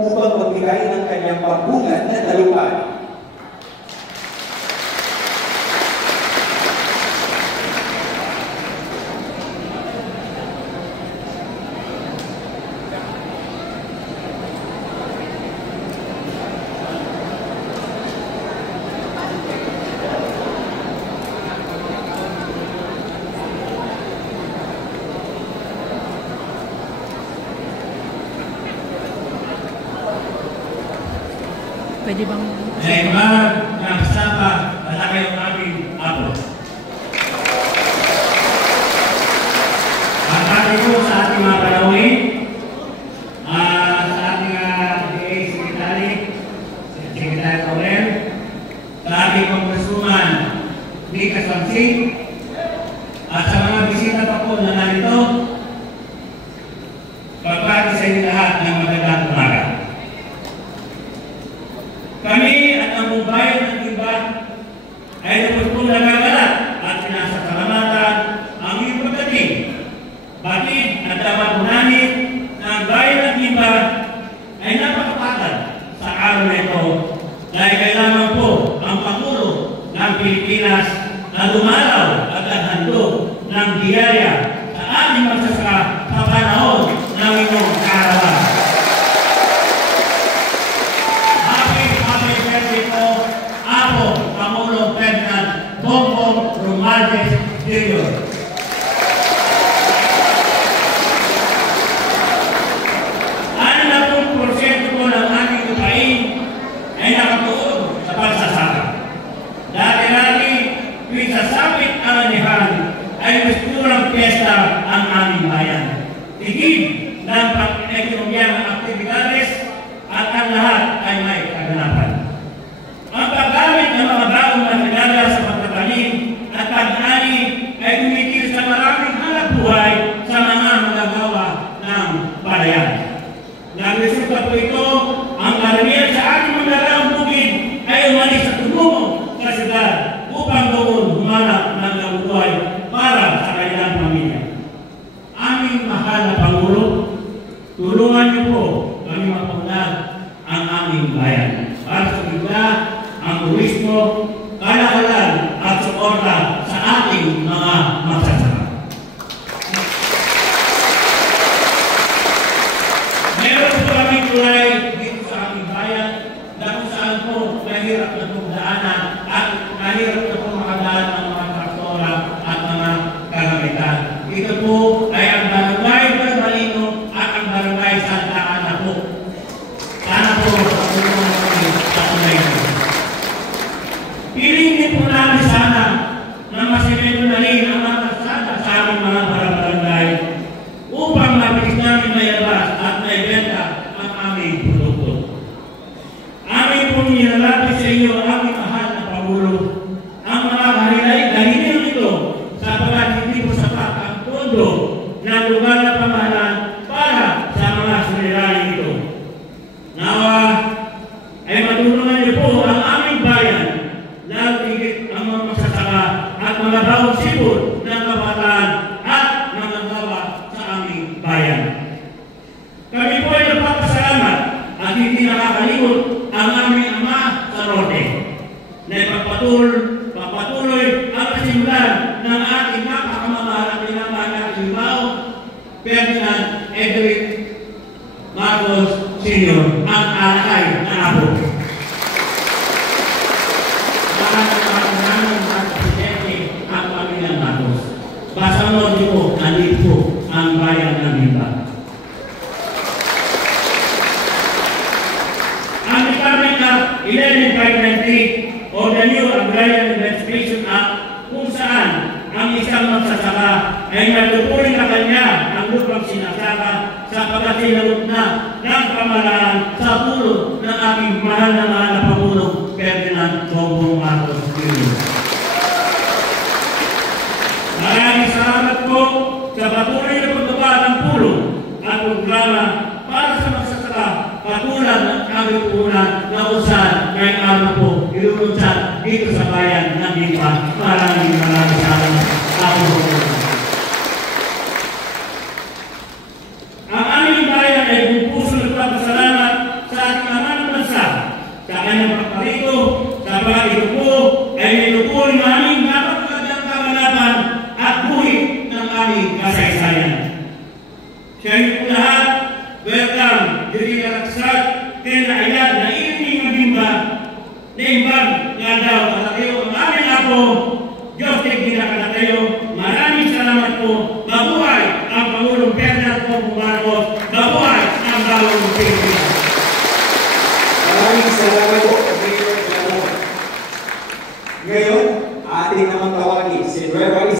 upang magbigay ng kanyang pagbungad na talumpay. Pwede bang... Nakasama, malaki ang aming apo. Ang ating po sa ating mga panawin, sa ating DA Secretary Taurel, sa ating Congresswoman Nika Sansing, at sa mga bisita pa po na narito, pagbati sa inyo lahat ng magandang umaga. Kami at ang buong bayan ng Gimba ay lubos pong nagagalak at pinasasalamatan ang iyong pagdating. Batid at dapat po namin na ang bayan ng Gimba ay napakapagod sa araw na ito dahil kailangan po ang Pangulo ng Pilipinas na dumalaw at naghandog ng biyaya sa ating magsasaka sa panahon ng inyong kaarawan. Ako, Pangulo Ferdinand Bongbong Romualdez Jr. Ano na pong porsyento po ng ating lupain ay nakatuon sa pagsasaka. Dati-dati, tuwing sasapit ang anihan ay misturang piyesta ang aming bayan. Tigid ng pag-ekonomiya ng aktibidades at ang lahat ay may kaganapan. Ang paggamit ng mga bagong materialis sa pagtatanim at pag-ani ay tumitil sa maraming hanap buhay sa mga magagawa ng palayan. Nagresulta po ito, ang karamihan sa ating magagawa bukid ay umalis sa tumulong sa siyudad upang doon humanap ng nabubuhay para sa kanilang pamilya. Aming mahal na Pangulo, tulungan niyo po kami mapunad ang aming bayan para sa bigla ang turismo, kalakalan at suporta sa ating mga magsasaka. Meron po kaming tulay dito sa aming bayan na kung saan po mahirap na pong daanan at mahirap na pong makadaan ng mga traktora at mga kagamitan. Ito po ay ang barangay Barbalino at ang barangay Santa Ana po. Sana po tulungan kami sa tulay po. Hilingin po namin sana na masimento na rin ang mga kalsada sa aming mga barangay upang mabilis namin mayabas at maibenta ang aming produkto. Amin pong nilalapit sa inyo ang aming mahal na Pangulo. Ang mga kahilay nito sapagkat hindi po sapat ang pondo ng lugar na pamahalaan para sa mga suliranin ito. Nawa ay matulungan niyo po ang aming bayan lalo higit ang mga magsasaka at mga bawang sipon ng kabataan at nangangawa sa aming bayan. Kami po ay nagpapasalamat at hindi nakakalimot ang aming ama sa norte na ipagpatuloy ang kasimulan ng ating napakamamahal at pinamahal na Kimbao, Ferdinand Edric Marcos Sr. ang alakay na apo. Pasanod niyo po, nandito po ang bayan ng Gimba. Ang Department of 11593 o the New Agrarian Emancipation Act kung saan ang isang magsasaka ay natutuloy na kanya ang lupang sinasaka sa pagkasinalot na ng pamahalaan sa pulot ng aking mahal na Pangulo Ferdinand Bongbong Marcos Jr. Maraming salamat po sa patuloy na pagtupad ng pulong at programa para sa magsasaka katulad ng aming puhunan na kung saan ngayong araw po ilulunsad dito sa bayan ng Gimba. Maraming salamat. Ang aming bayan ay buong puso nagpapasalamat sa aming kasaysayan. Sa inyo po lahat, welcome, diri kaksat, kaya naayad na ini nga bimba, na imbang nga daw katayo ang amin ako, Diyos tigila ka tayo. Maraming salamat po. Mabuhay ang Pangulong Ferdinand Marcos. Mabuhay ang bagong Pilipinas.